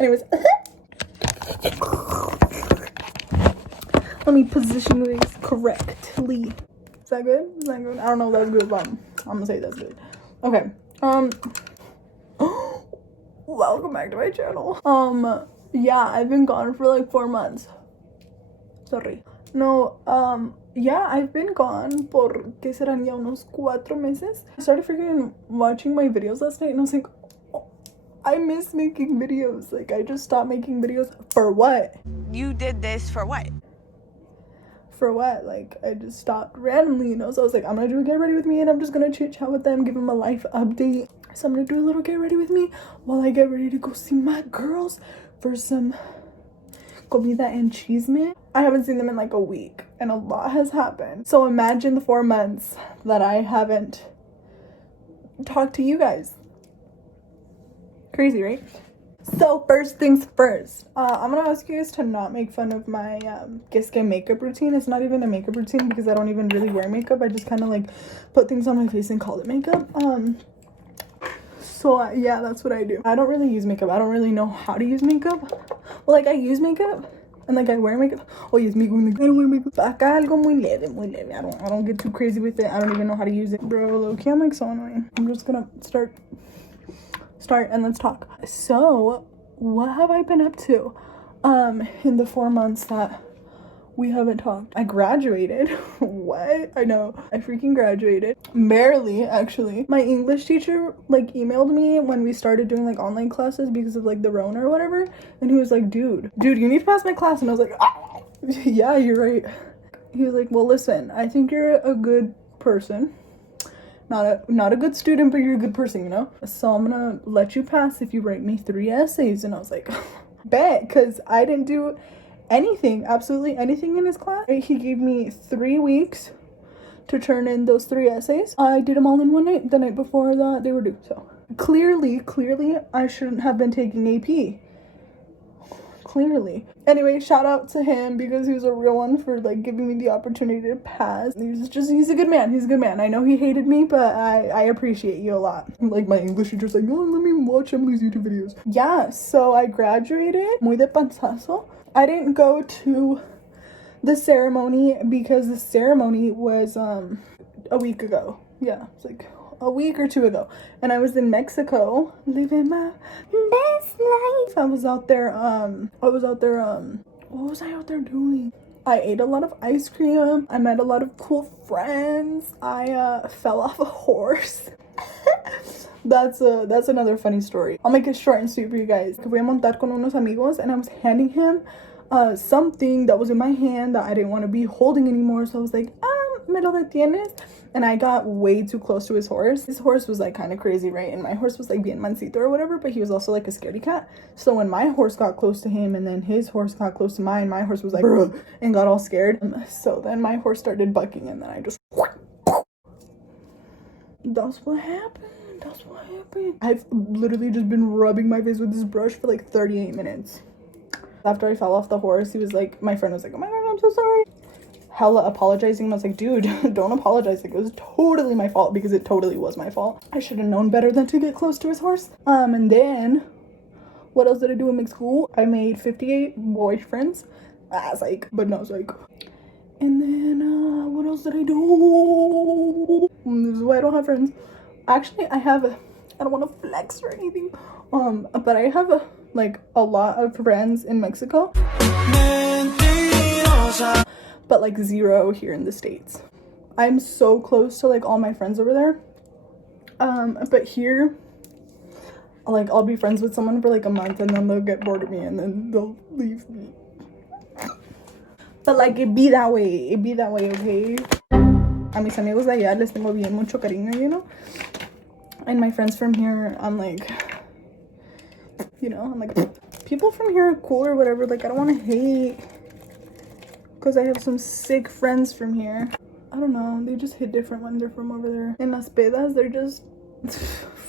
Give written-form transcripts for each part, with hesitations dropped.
Anyways. Let me position this correctly. Is that good? Is that good? I don't know if that's good, but I'm gonna say that's good. Okay. Welcome back to my channel. Yeah, I've been gone for like 4 months. Sorry. No, yeah, I've been gone por que serán ya unos 4 meses. I started freaking watching my videos last night and I was like, oh, I miss making videos. Like, I just stopped making videos. For what? You did this for what? For what? Like, I just stopped randomly, you know? So I was like, I'm gonna do a get ready with me and I'm just gonna chit chat with them, give them a life update. So I'm gonna do a little get ready with me while I get ready to go see my girls for some comida and chisme. I haven't seen them in like a week and a lot has happened. So imagine the 4 months that I haven't talked to you guys. Crazy, right? So first things first, I'm gonna ask you guys to not make fun of my makeup routine. It's not even a makeup routine because I don't even really wear makeup. I just kind of like put things on my face and call it makeup. So yeah, that's what I do. I don't really use makeup. I don't really know how to use makeup. Well, like I use makeup and like I wear makeup. Oh yes, I don't wear makeup. Acá algo muy leve, muy leve. I don't get too crazy with it. I don't even know how to use it. Bro, low-key, I'm like so annoying. I'm just gonna start and let's talk. So what have I been up to in the 4 months that we haven't talked? I graduated. What? I know, I freaking graduated. Barely, actually. My English teacher like emailed me when we started doing like online classes because of like the Rona or whatever, and he was like, dude, you need to pass my class. And I was like, ah, yeah, you're right. He was like, well, listen, I think you're a good person. Not a good student, but you're a good person, you know? So I'm gonna let you pass if you write me 3 essays. And I was like, bet, because I didn't do anything, absolutely anything in his class. He gave me 3 weeks to turn in those 3 essays. I did them all in one night, the night before that they were due. So clearly, I shouldn't have been taking AP. Clearly. Anyway, shout out to him because he was a real one for like giving me the opportunity to pass. He's a good man. He's a good man. I know he hated me, but I appreciate you a lot. Like my English teacher's like, oh, let me watch Emily's YouTube videos. Yeah, so I graduated. Muy de panzazo. I didn't go to the ceremony because the ceremony was a week ago. Yeah, it's like a week or 2 ago, and I was in Mexico living my best life. I was out there what was I out there doing? I ate a lot of ice cream. I met a lot of cool friends. I fell off a horse. That's another funny story. I'll make it short and sweet for you guys. Voy a montar con unos amigos and I was handing him something that was in my hand that I didn't want to be holding anymore, so I was like, me lo detienes? And I got way too close to his horse. His horse was like kind of crazy, right? And my horse was like bien mansito or whatever, but he was also like a scaredy cat. So when my horse got close to him and then his horse got close to mine, my horse was like and got all scared. So then my horse started bucking and then I just that's what happened. I've literally just been rubbing my face with this brush for like 38 minutes. After I fell off the horse, he was like, my friend was like, oh my god, I'm so sorry. Hella apologizing. I was like, dude, don't apologize. Like, it was totally my fault because it totally was my fault. I should have known better than to get close to his horse. And then what else did I do in mixed school? I made 58 boyfriends. I was like, but no, I was like, and then what else did I do? This is why I don't have friends. Actually, I don't want to flex or anything, but I have like a lot of friends in Mexico, but like 0 here in the States. I'm so close to like all my friends over there, but here, like, I'll be friends with someone for like a month and then they'll get bored of me and then they'll leave me. But like, it be that way, okay? A mis amigos de allá les tengo bien mucho cariño, you know? And my friends from here, I'm like, you know, I'm like, people from here are cool or whatever. Like, I don't want to hate because I have some sick friends from here. I don't know, they just hit different when they're from over there. In Las Pedas, they're just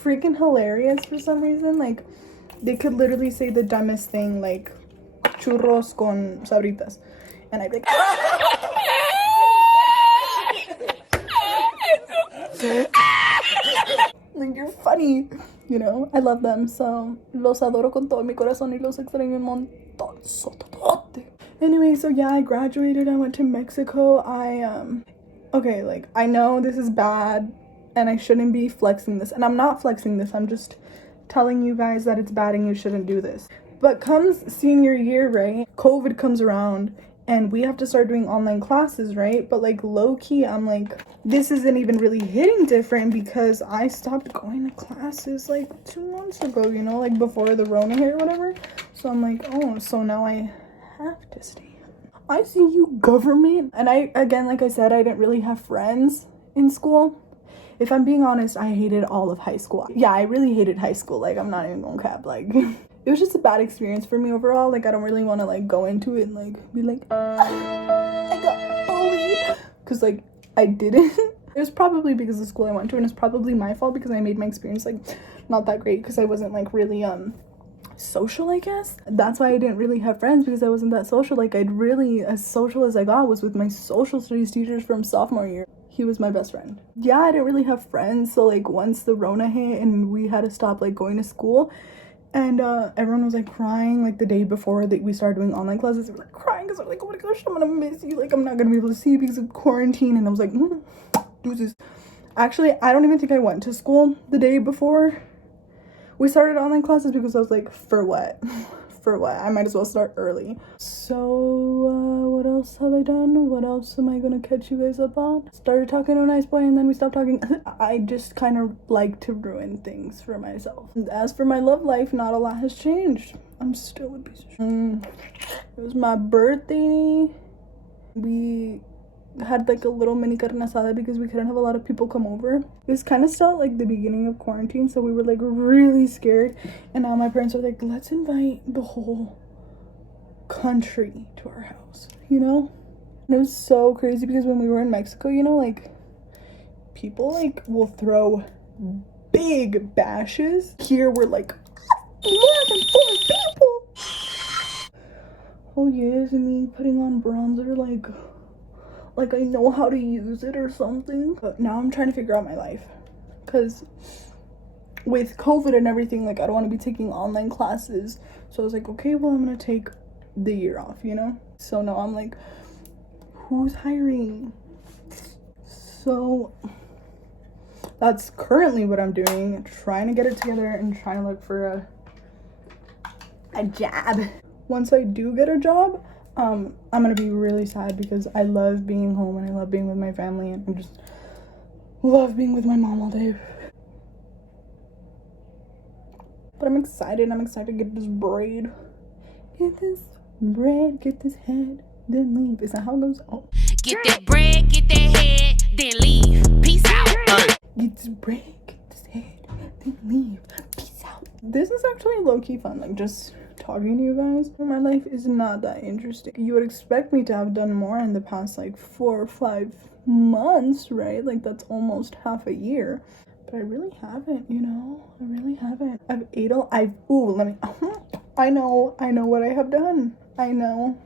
freaking hilarious for some reason. Like, they could literally say the dumbest thing, like churros con sabritas, and I'd be like, like, you're funny. you know, I love them, so los adoro con todo mi corazón y los extraño un montón. Anyway, so yeah, I graduated, I went to Mexico. Okay, like, I know this is bad and I shouldn't be flexing this, and I'm not flexing this, I'm just telling you guys that it's bad and you shouldn't do this. But comes senior year, right, COVID comes around and we have to start doing online classes, right? But like low-key, I'm like, this isn't even really hitting different because I stopped going to classes like 2 months ago, you know, like before the Rona hit or whatever. So I'm like, oh, so now I have to stay. I see you, government. And I, again, like I said, I didn't really have friends in school. If I'm being honest, I hated all of high school. Yeah, I really hated high school. Like, I'm not even gonna cap. Like, it was just a bad experience for me overall. Like, I don't really want to, like, go into it and, like, be like, I got bullied. Because, like, I didn't. It was probably because of the school I went to, and it's probably my fault because I made my experience, like, not that great because I wasn't, like, really, social, I guess. That's why I didn't really have friends, because I wasn't that social. Like, I'd really, as social as I got was with my social studies teachers from sophomore year. He was my best friend. Yeah, I didn't really have friends, so like once the Rona hit and we had to stop like going to school, and everyone was like crying like the day before that we started doing online classes. They were like crying because I'm like, oh my gosh, I'm gonna miss you, like I'm not gonna be able to see you because of quarantine. And I was like, deuces. Actually, I don't even think I went to school the day before we started online classes because I was like, for what? For what? I might as well start early. So what else have I done? What else am I gonna catch you guys up on? Started talking to a nice boy and then we stopped talking. I just kind of like to ruin things for myself. As for my love life, not a lot has changed. I'm still a piece of shit. It was my birthday. We had like a little mini carne asada because we couldn't have a lot of people come over. It was kind of still like the beginning of quarantine, so we were like really scared, and now my parents are like, let's invite the whole country to our house, you know. And it was so crazy because when we were in Mexico, you know, like people like will throw big bashes. Here we're like more than 4 people. Oh yes, and me putting on bronzer like I know how to use it or something. But now I'm trying to figure out my life, because with COVID and everything, like I don't want to be taking online classes. So I was like, okay, well, I'm gonna take the year off, you know. So now I'm like, who's hiring? So that's currently what I'm doing, trying to get it together and trying to look for a job. Once I do get a job, I'm gonna be really sad because I love being home and I love being with my family, and I just love being with my mom all day. But I'm excited to get this braid. Get this bread, get this head, then leave. Is that how it goes? Oh. Get that bread, get that head, then leave. Peace out. Get this bread, get this head, then leave. Peace out. This is actually low-key fun, like just talking to you guys. My life is not that interesting. You would expect me to have done more in the past like 4 or 5 months, right? Like that's almost half a year. But I really haven't, you know. I really haven't. I know what I have done. I know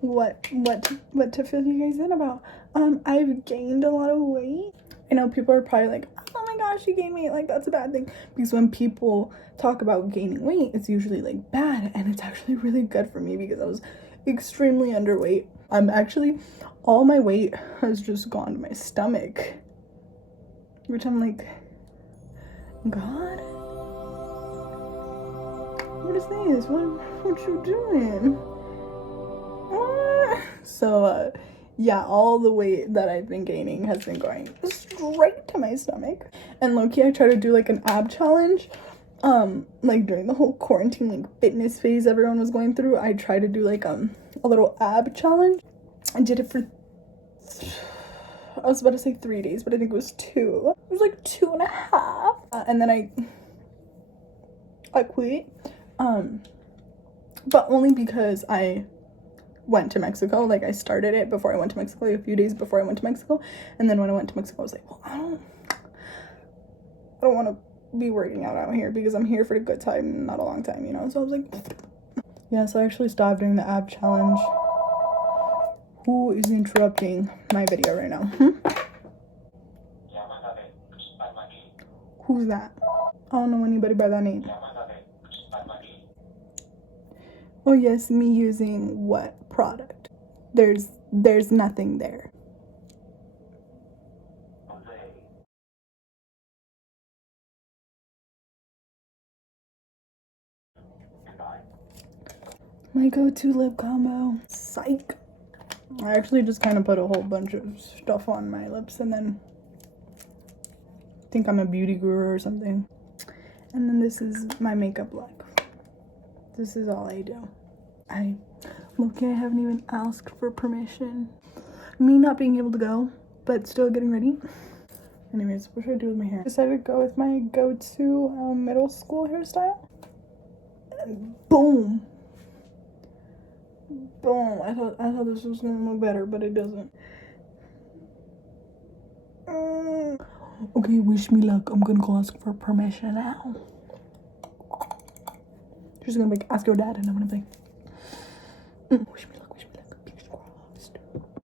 what to fill you guys in about. I've gained a lot of weight. I know people are probably like, oh my gosh, you gained weight, like that's a bad thing, because when people talk about gaining weight, it's usually like bad, and it's actually really good for me because I was extremely underweight. I'm actually, all my weight has just gone to my stomach, which I'm like, God, what is this? What you doing? So yeah, all the weight that I've been gaining has been going straight to my stomach. And low-key, I try to do like an ab challenge. Like during the whole quarantine like fitness phase everyone was going through, I tried to do like a little ab challenge. I did it for I was about to say 3 days, but I think it was 2. It was like 2.5. And then I quit. But only because I went to Mexico. Like I started it before I went to Mexico, like a few days before I went to Mexico. And then when I went to Mexico, I was like, well, I don't want to be working out here because I'm here for a good time, not a long time, you know. So I was like, yeah, so I actually stopped doing the ab challenge. Who is interrupting my video right now? Who's that? don't know anybody by that name. Oh yes, me using what product? There's nothing there. My go-to lip combo. Psych. I actually just kind of put a whole bunch of stuff on my lips and then think I'm a beauty guru or something. And then this is my makeup look. This is all I do. I haven't even asked for permission. Me not being able to go, but still getting ready. Anyways, what should I do with my hair? Decided to go with my go-to middle school hairstyle. And boom. Boom. I thought this was gonna look better, but it doesn't. Okay, wish me luck. I'm gonna go ask for permission now. She's gonna be like, ask your dad, and I'm gonna be like, wish me luck.